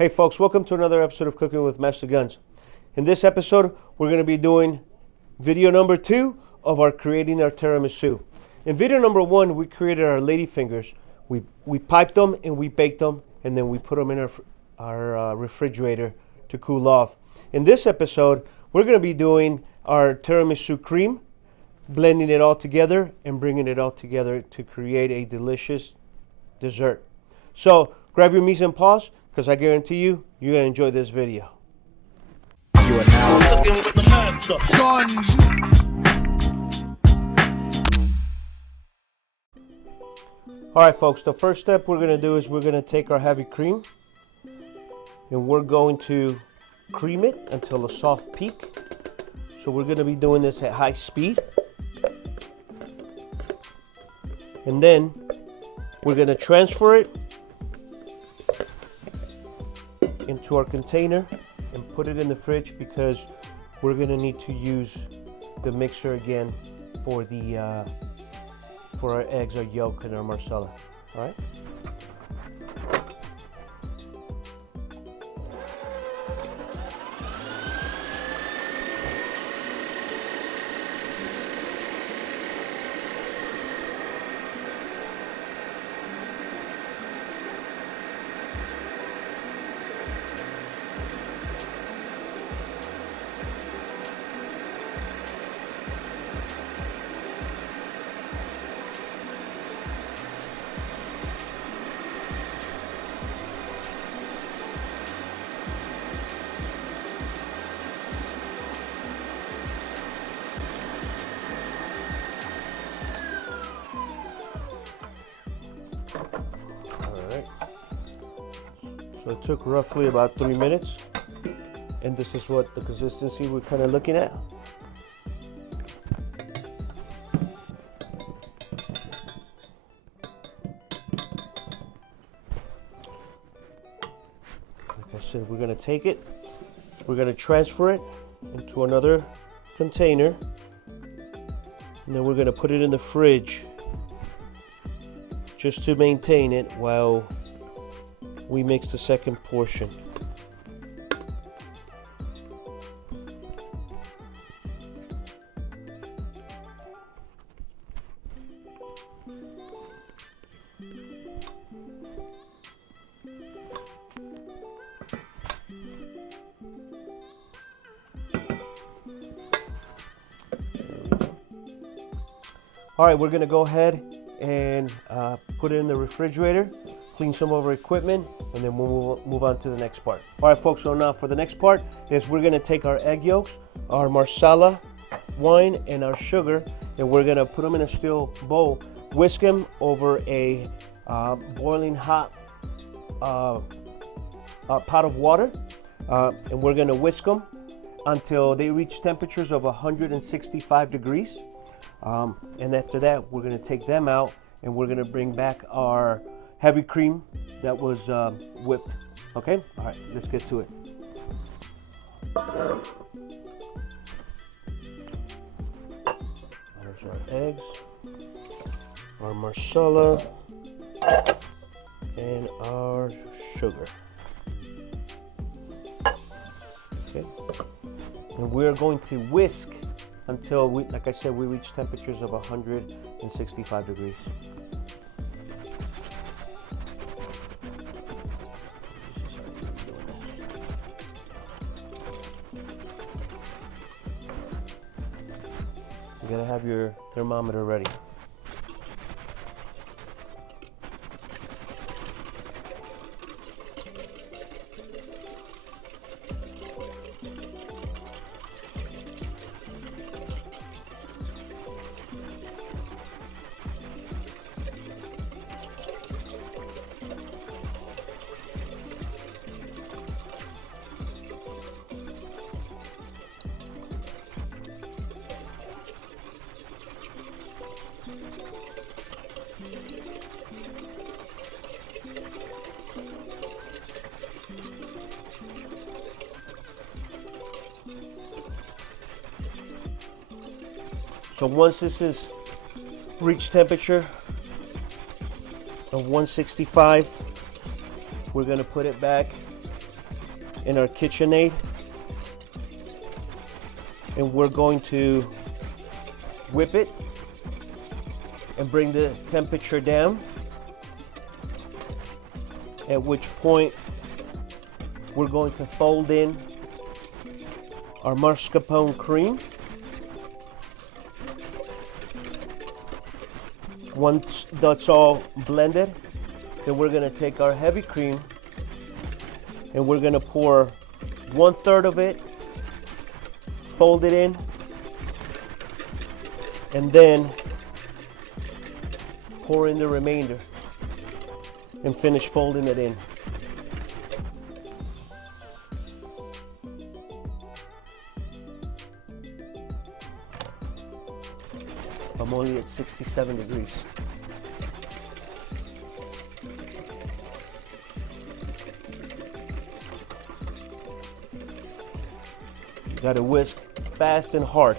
Hey folks, welcome to another episode of Cooking with Master Guns. In this episode, we're going to be doing video number 2 of our creating our tiramisu. In video number 1, we created our ladyfingers. We piped them and we baked them, and then we put them in our refrigerator to cool off. In this episode, we're going to be doing our tiramisu cream, blending it all together and bringing it all together to create a delicious dessert. So grab your mise en place, because I guarantee you, you're going to enjoy this video. You are now cooking with the master. Alright folks, the first step we're going to do is we're going to take our heavy cream and we're going to cream it until a soft peak. So we're going to be doing this at high speed. And then we're going to transfer it into our container and put it in the fridge, because we're going to need to use the mixer again for the for our eggs, our yolk, and our Marsala. All right. So it took roughly about 3 minutes, and this is what the consistency we're kind of looking at. Like I said, we're going to take it, we're going to transfer it into another container, and then we're going to put it in the fridge just to maintain it while we mix the second portion. All right, we're gonna go ahead and put it in the refrigerator, clean some of our equipment, and then we'll move on to the next part. All right, folks, so now for the next part is we're gonna take our egg yolks, our Marsala wine, and our sugar, and we're gonna put them in a steel bowl, whisk them over a boiling hot pot of water, and we're gonna whisk them until they reach temperatures of 165 degrees. And after that, we're gonna take them out, and we're gonna bring back our heavy cream that was whipped. Okay? All right, let's get to it. There's our eggs, our Marsala, and our sugar. Okay? And we're going to whisk until, like I said, we reach temperatures of 165 degrees. You gotta have your thermometer ready. So once this is reached temperature of 165, we're going to put it back in our KitchenAid, and we're going to whip it and bring the temperature down, at which point we're going to fold in our mascarpone cream. Once that's all blended, then we're going to take our heavy cream and we're going to pour 1/3 of it, fold it in, and then pour in the remainder and finish folding it in. I'm only at 67 degrees. You gotta whisk fast and hard.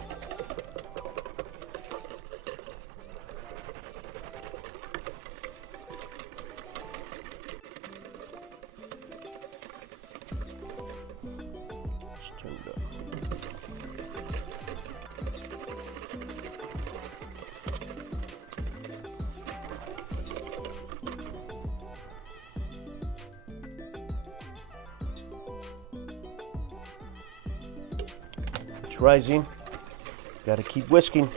Just turn it up. It's rising. Gotta keep whisking.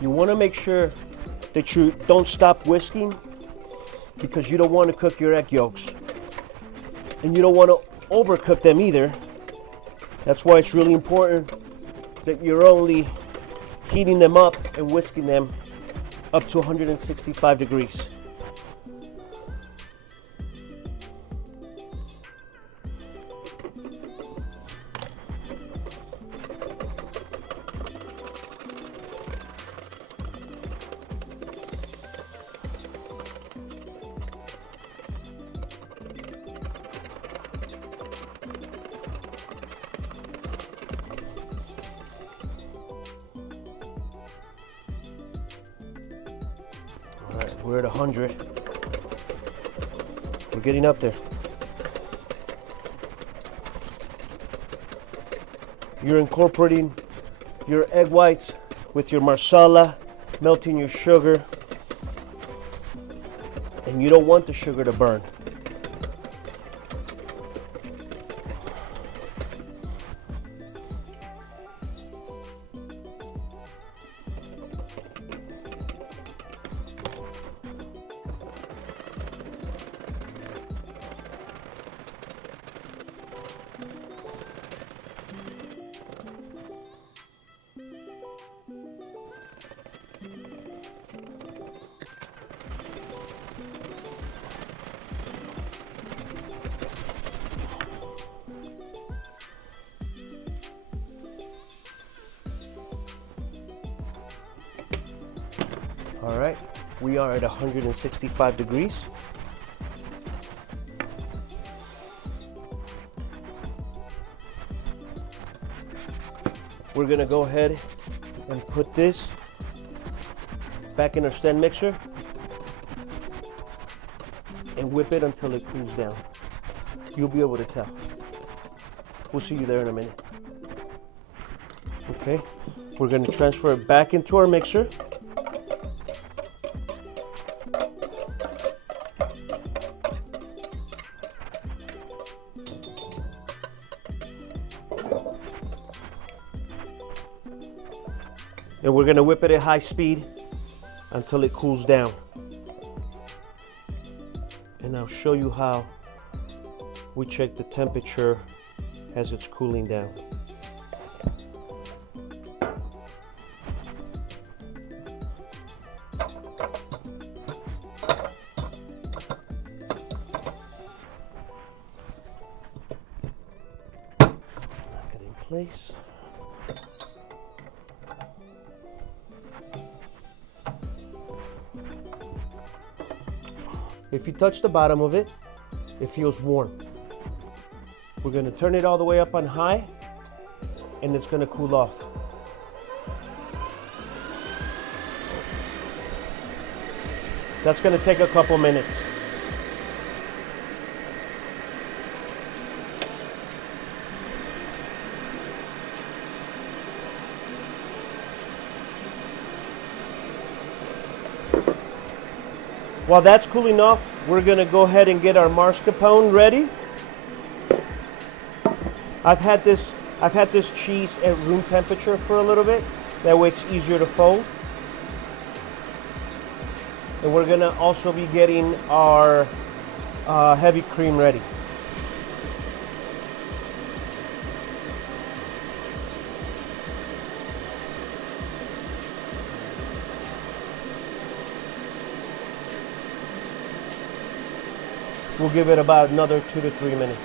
You want to make sure that you don't stop whisking, because you don't want to cook your egg yolks. And you don't want to overcook them either. That's why it's really important that you're only heating them up and whisking them up to 165 degrees. All right, we're at 100. We're getting up there. You're incorporating your egg whites with your Marsala, melting your sugar, and you don't want the sugar to burn. All right, we are at 165 degrees. We're gonna go ahead and put this back in our stand mixer and whip it until it cools down. You'll be able to tell. We'll see you there in a minute. Okay, we're gonna transfer it back into our mixer. And we're gonna whip it at high speed until it cools down. And I'll show you how we check the temperature as it's cooling down. place. If you touch the bottom of it, it feels warm. We're going to turn it all the way up on high, and it's going to cool off. That's going to take a couple minutes. While that's cooling off, we're going to go ahead and get our mascarpone ready. I've had this cheese at room temperature for a little bit. That way it's easier to fold. And we're going to also be getting our heavy cream ready. We'll give it about another 2 to 3 minutes.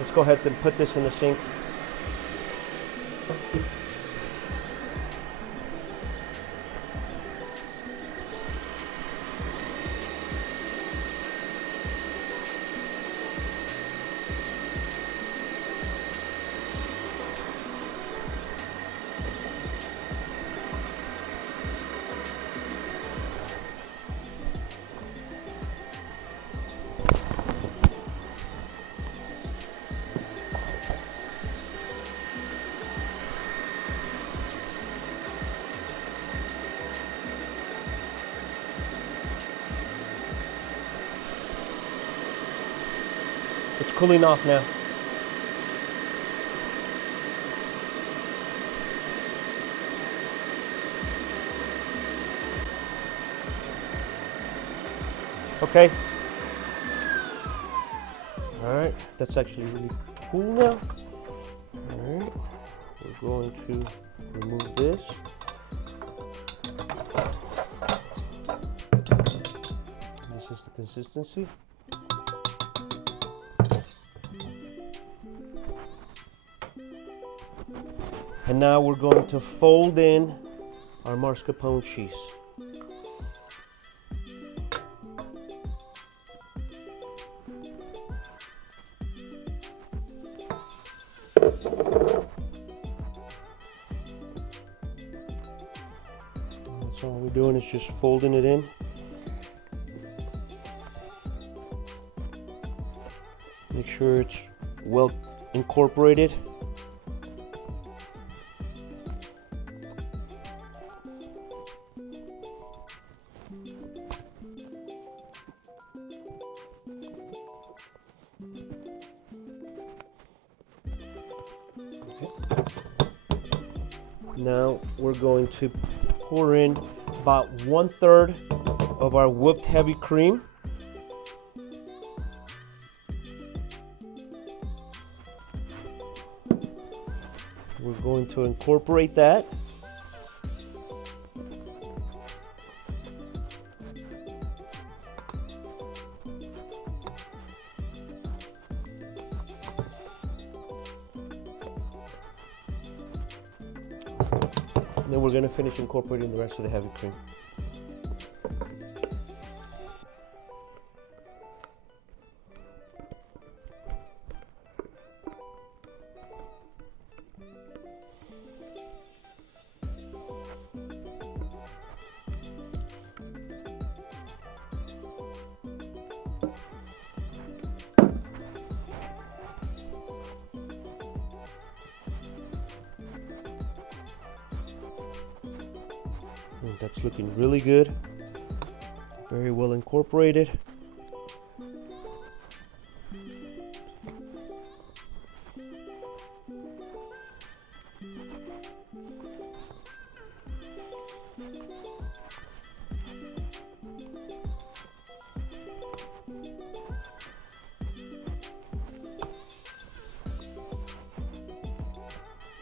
Let's go ahead and put this in the sink. It's cooling off now. Okay. All right, that's actually really cool now. All right, we're going to remove this. This is the consistency. And now we're going to fold in our mascarpone cheese. That's all we're doing is just folding it in. Make sure it's well incorporated. Now we're going to pour in about 1/3 of our whipped heavy cream. We're going to incorporate that. Then we're going to finish incorporating the rest of the heavy cream. That's looking really good. Very well incorporated.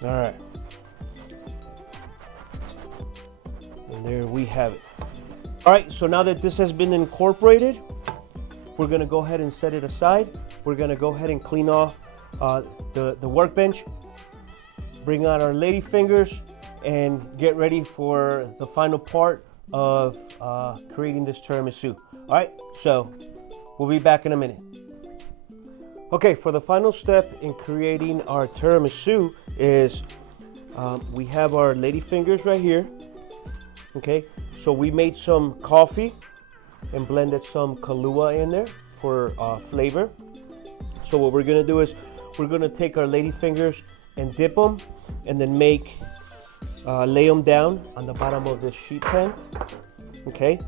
All right. And there we have it. All right, so now that this has been incorporated, we're gonna go ahead and set it aside. We're gonna go ahead and clean off the workbench bring out our lady fingers and get ready for the final part of creating this tiramisu. All right, so we'll be back in a minute. Okay, for the final step in creating our tiramisu is we have our lady fingers right here. Okay, so we made some coffee and blended some Kahlua in there for flavor. So what we're gonna do is we're gonna take our lady fingers and dip them and then lay them down on the bottom of this sheet pan. Okay,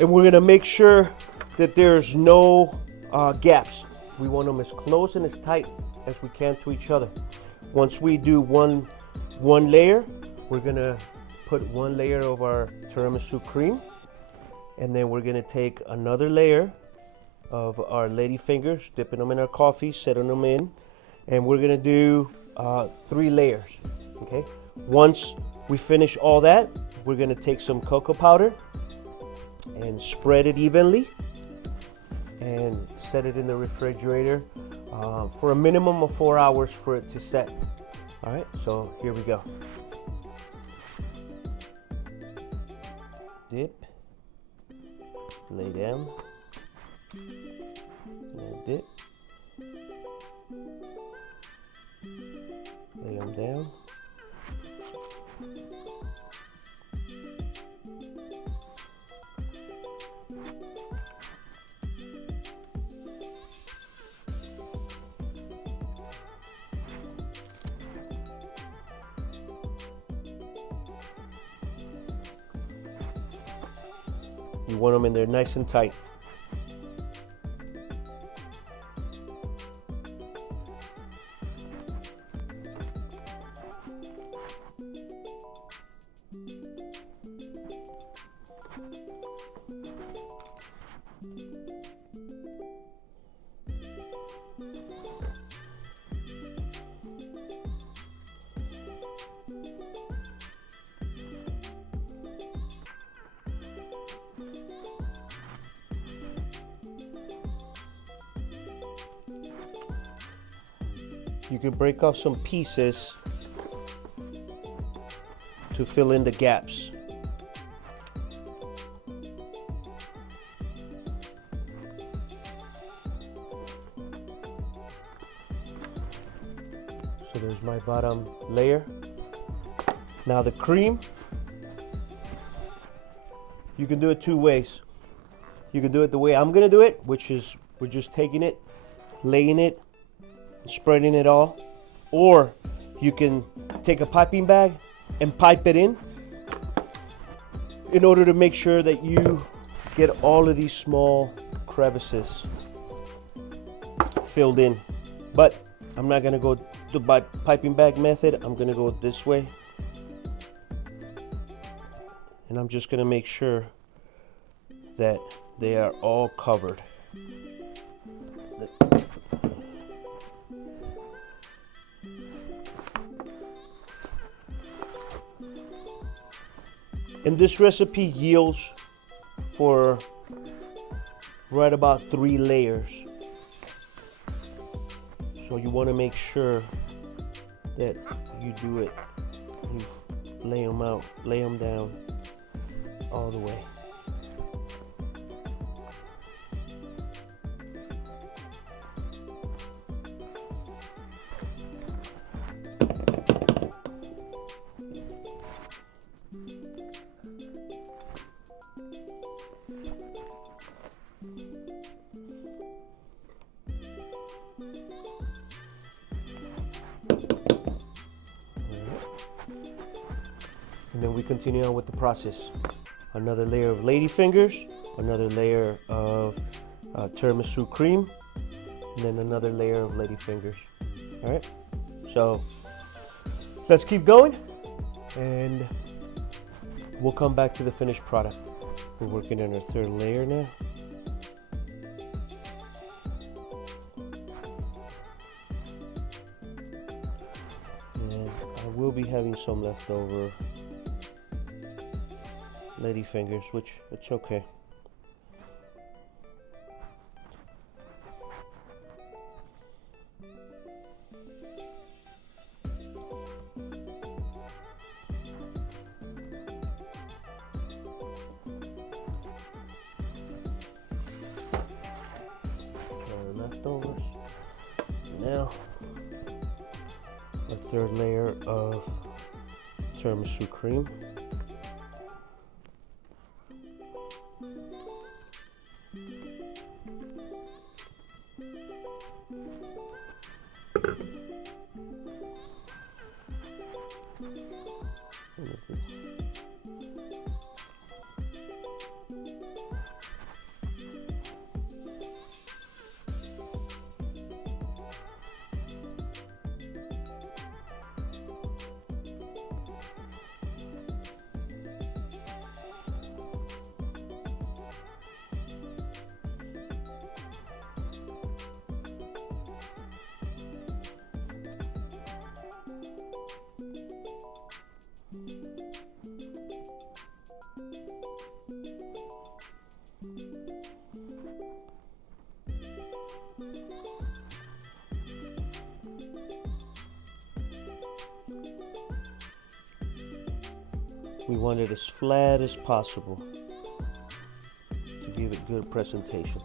and we're gonna make sure that there's no gaps. We want them as close and as tight as we can to each other. Once we do one layer, we're gonna put one layer of our tiramisu cream, and then we're gonna take another layer of our lady fingers, dipping them in our coffee, setting them in, and we're gonna do 3 layers. Okay, once we finish all that, we're gonna take some cocoa powder and spread it evenly and set it in the refrigerator for a minimum of 4 hours for it to set. All right, so here we go. Dip, lay down, and dip, lay them down. You want them in there nice and tight. You can break off some pieces to fill in the gaps. So there's my bottom layer. Now the cream, you can do it 2 ways. You can do it the way I'm gonna do it, which is we're just taking it, laying it, spreading it all, or you can take a piping bag and pipe it in order to make sure that you get all of these small crevices filled in. But I'm not gonna go the piping bag method. I'm gonna go this way, and I'm just gonna make sure that they are all covered. And this recipe yields for right about 3 layers. So you want to make sure that you do it. You lay them out, lay them down all the way. And then we continue on with the process. Another layer of lady fingers, another layer of tiramisu cream, and then another layer of lady fingers. All right, so let's keep going and we'll come back to the finished product. We're working on our 3rd layer now. And I will be having some left over lady fingers, which it's okay. leftovers. Now, our third layer of tiramisu cream. We want it as flat as possible to give it good presentation.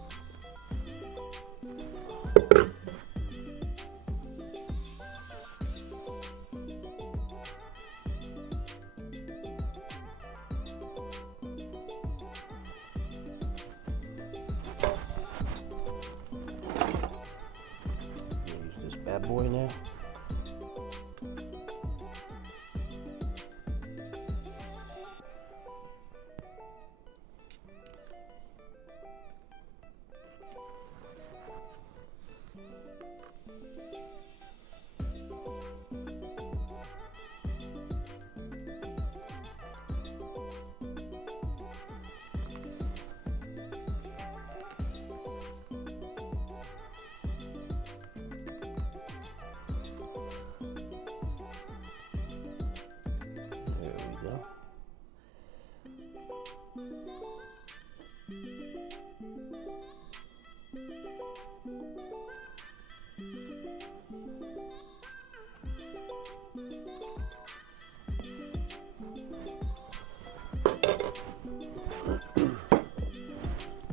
Use this bad boy now.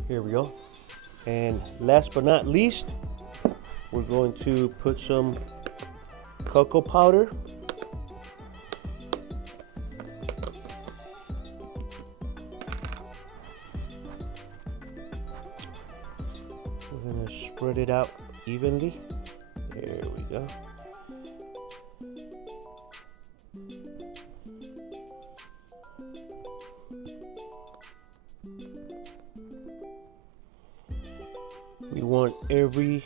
Here we go. And last but not least, we're going to put some cocoa powder. We're going to spread it out evenly. There we go. We want every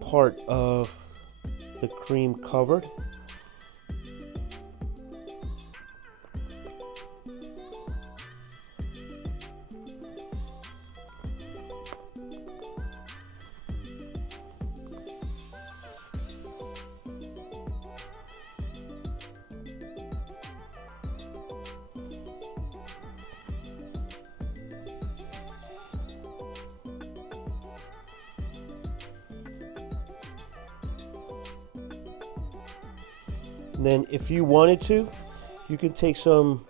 part of the cream covered. And then if you wanted to, you can take some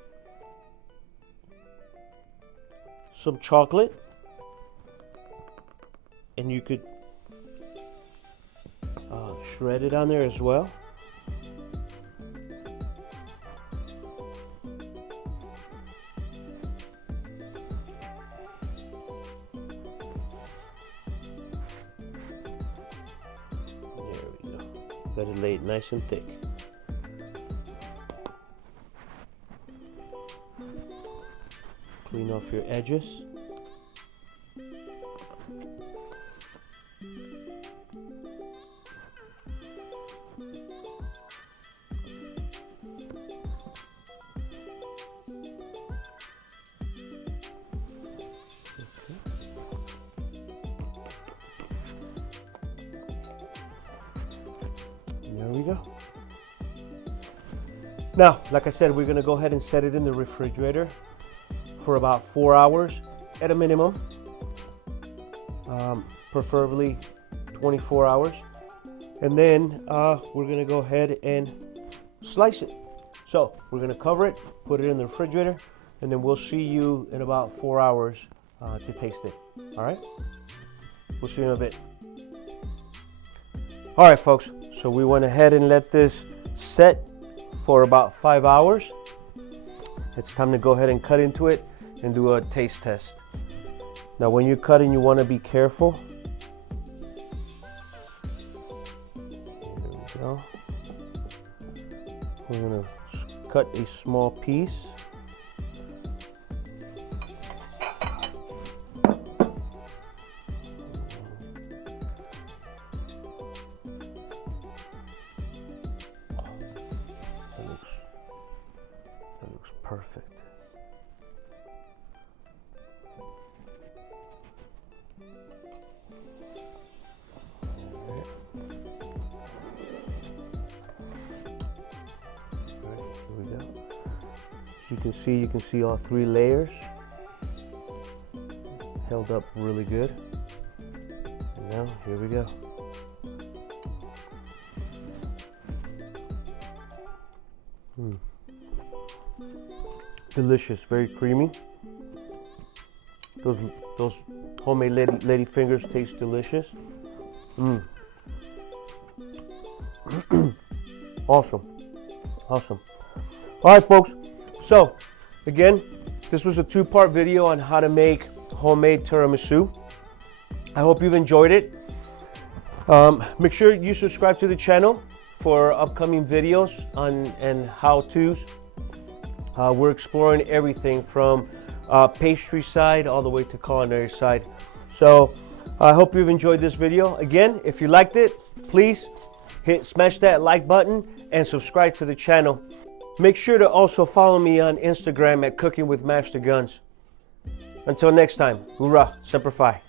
chocolate and you could shred it on there as well. There we go. Got it laid nice and thick. Clean off your edges. There we go. Now, like I said, we're gonna go ahead and set it in the refrigerator for about 4 hours at a minimum, preferably 24 hours. And then we're gonna go ahead and slice it. So we're gonna cover it, put it in the refrigerator, and then we'll see you in about 4 hours to taste it. All right, we'll see you in a bit. All right, folks, so we went ahead and let this set for about 5 hours. It's time to go ahead and cut into it and do a taste test. Now, when you're cutting, you want to be careful. There we go. We're going to cut a small piece. That looks perfect. You can see all 3 layers held up really good. And now here we go. Delicious, very creamy. Those homemade lady fingers taste delicious. Awesome. All right, folks. So, again, this was a 2-part video on how to make homemade tiramisu. I hope you've enjoyed it. Make sure you subscribe to the channel for upcoming videos and how-tos. We're exploring everything from pastry side all the way to culinary side. So, I hope you've enjoyed this video. Again, if you liked it, please smash that like button and subscribe to the channel. Make sure to also follow me on Instagram at Cooking with Master Guns. Until next time, hoorah, semper fi.